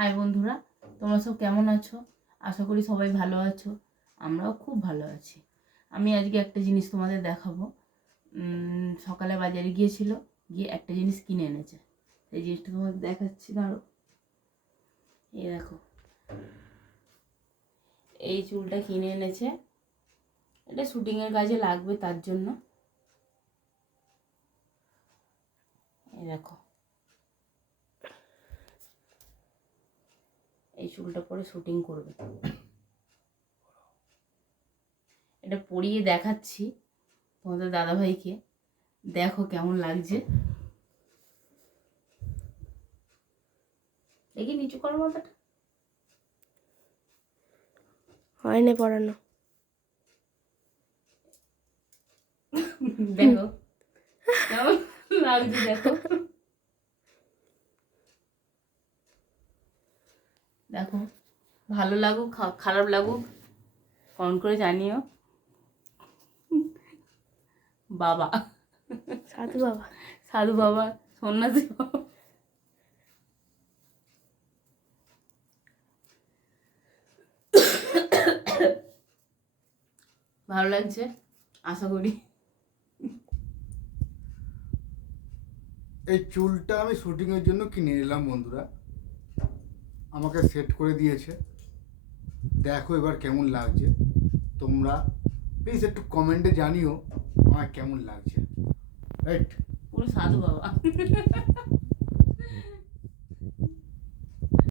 High বন্ধুরা, তোমরা সব কেমন আছো? আশা করি সবাই ভালো আছো, আমরাও খুব ভালো আছি। আমি আজকে একটা জিনিস তোমাদের দেখাবো। সকালে বাজারে গিয়েছিল, গিয়ে একটা জিনিস কিনে এনেছে। সেই জিনিসটা তোমাদের দেখাচ্ছি ধরো এই দেখো। এই চুলটা কিনে এনেছে। এটা শুটিংয়ের কাজে লাগবে তার জন্য। এই দেখো। এই চুলটা পরে শুটিং করবে। এটা পরিয়ে দেখাচ্ছি তোমাদের দাদাভাইকে। দেখো কেমন লাগছে। দেখি নিচু করো মাথাটা। হয়নি পড়ানো দেখো। কেমন লাগছে দেখো। দেখো ভালো লাগুক খা- খারাপ লাগুক কমেন্ট করে জানিও। বাবা। সাধু বাবা। সাধু বাবা সন্ন্যাসী বাবা। ভালো লাগছে আশা করি। এই চুলটা আমি শুটিংয়ের জন্য কিনে নিলাম বন্ধুরা। আমাকে সেট করে দিয়েছে। দেখো এবার কেমন লাগছে। তোমরা প্লিজ একটু কমেন্টে জানিও আমার কেমন লাগছে। রাইট পুরো সাধু বাবা।